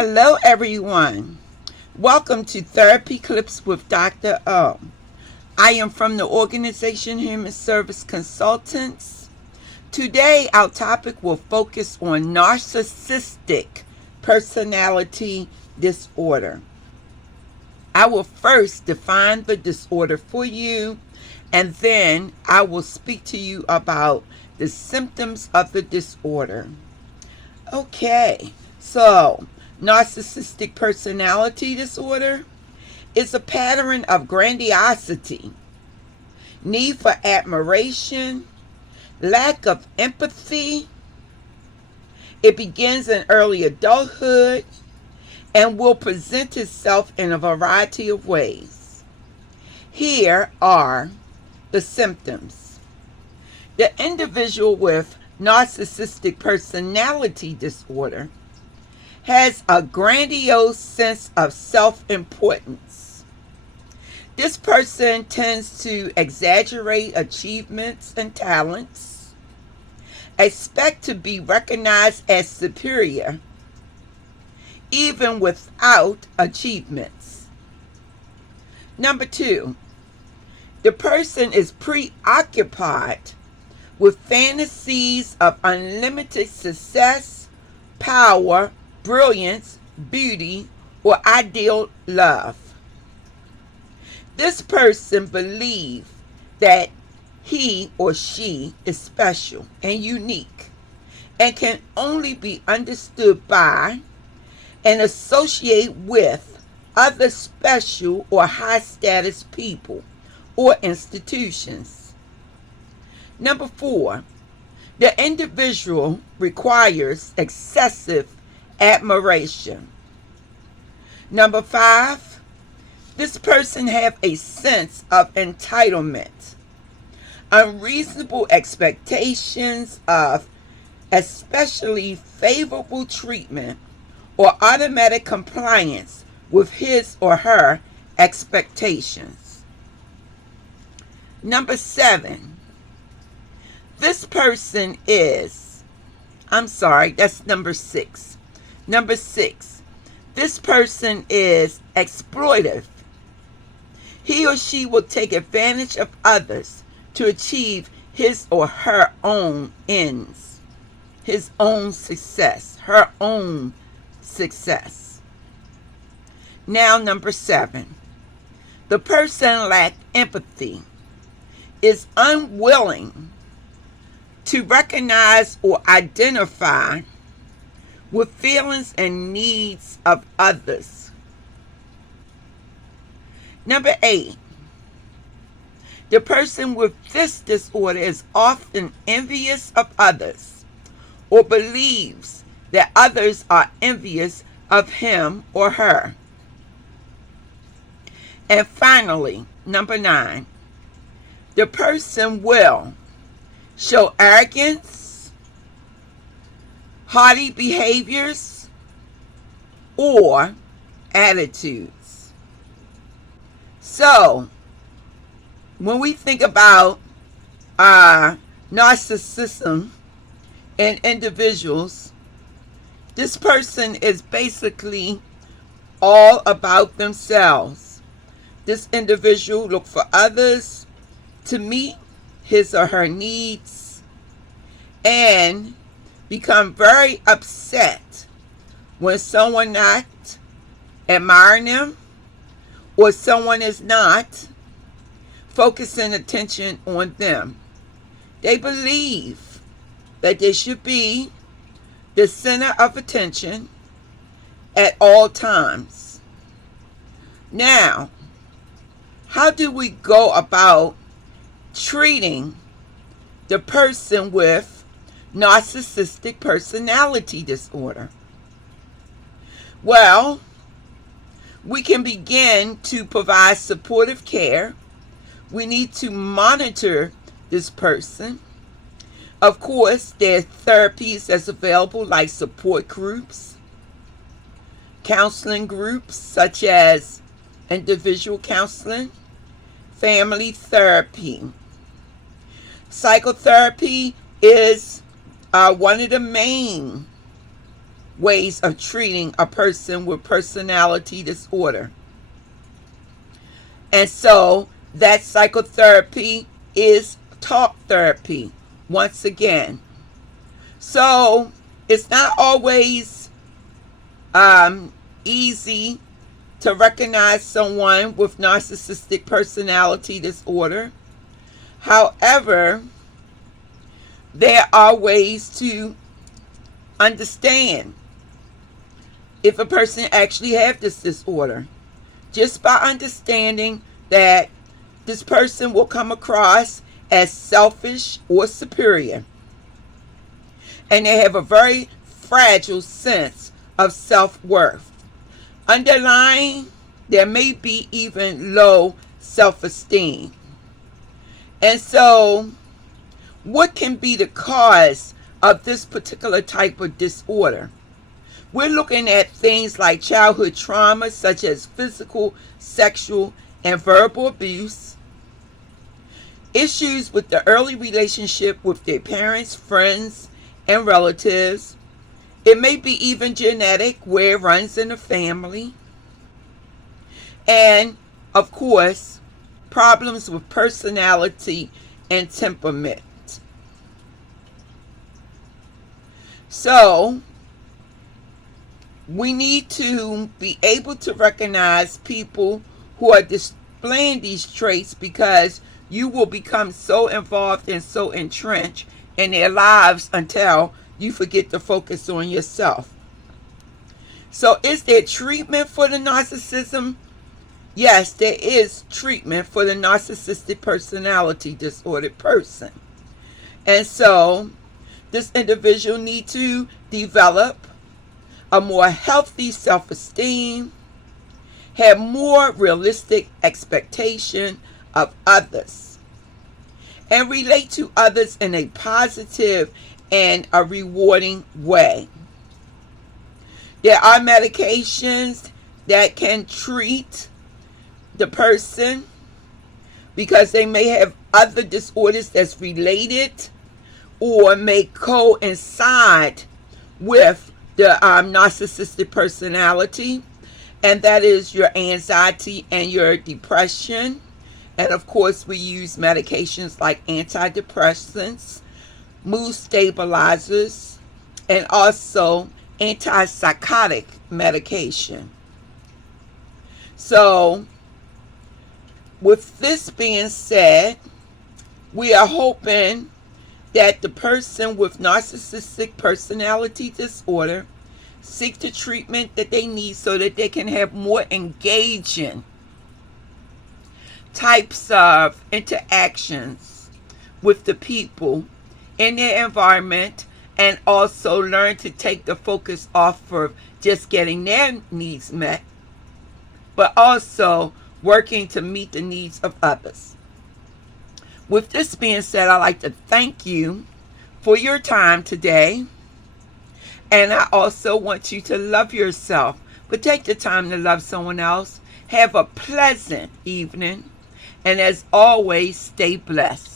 Hello, everyone. Welcome to Therapy Clips with Dr. O. I am from the organization Human Service Consultants. Today, our topic will focus on narcissistic personality disorder. I will first define the disorder for you, and then I will speak to you about the symptoms of the disorder. Okay, so narcissistic personality disorder is a pattern of grandiosity, need for admiration, lack of empathy. It begins in early adulthood and will present itself in a variety of ways. Here are the symptoms. The individual with narcissistic personality disorder has a grandiose sense of self-importance. This person tends to exaggerate achievements and talents, expect to be recognized as superior, even without achievements. Number 2, the person is preoccupied with fantasies of unlimited success, power, brilliance, beauty, or ideal love. This person believes that he or she is special and unique and can only be understood by and associate with other special or high status people or institutions. Number 4, the individual requires excessive admiration. Number 5, this person have a sense of entitlement, unreasonable expectations of especially favorable treatment or automatic compliance with his or her expectations. Number 7, this person is, that's number 6. Number 6, this person is exploitive. He or she will take advantage of others to achieve his or her own ends, his own success, her own success. Now, number 7, the person lacks empathy, is unwilling to recognize or identify with feelings and needs of others. Number 8, the person with this disorder is often envious of others or believes that others are envious of him or her. And finally, number 9, the person will show arrogance, haughty behaviors, or attitudes. So, when we think about narcissism in individuals, this person is basically all about themselves. This individual looks for others to meet his or her needs and become very upset when someone not admiring them or someone is not focusing attention on them. They believe that they should be the center of attention at all times. Now, how do we go about treating the person with narcissistic personality disorder? Well, we can begin to provide supportive care. We need to monitor this person. Of course, there are therapies that's available like support groups, counseling groups such as individual counseling, family therapy. Psychotherapy is one of the main ways of treating a person with personality disorder. And so that psychotherapy is talk therapy once again. So it's not always easy to recognize someone with narcissistic personality disorder. However, there are ways to understand if a person actually has this disorder, just by understanding that this person will come across as selfish or superior, and they have a very fragile sense of self-worth. Underlying, there may be even low self-esteem. And so, what can be the cause of this particular type of disorder? We're looking at things like childhood trauma, such as physical, sexual, and verbal abuse, issues with the early relationship with their parents, friends, and relatives. It may be even genetic, where it runs in the family. And, of course, problems with personality and temperament. So, we need to be able to recognize people who are displaying these traits, because you will become so involved and so entrenched in their lives until you forget to focus on yourself. So is there treatment for the narcissism? Yes, there is treatment for the narcissistic personality disordered person. And so this individual needs to develop a more healthy self-esteem, have more realistic expectation of others, and relate to others in a positive and a rewarding way. There are medications that can treat the person, because they may have other disorders that's related or may coincide with the narcissistic personality, and that is your anxiety and your depression. And of course, we use medications like antidepressants, mood stabilizers, and also antipsychotic medication. So, with this being said, we are hoping that the person with narcissistic personality disorder seek the treatment that they need so that they can have more engaging types of interactions with the people in their environment, and also learn to take the focus off of just getting their needs met, but also working to meet the needs of others. With this being said, I'd like to thank you for your time today. And I also want you to love yourself, but take the time to love someone else. Have a pleasant evening. And as always, stay blessed.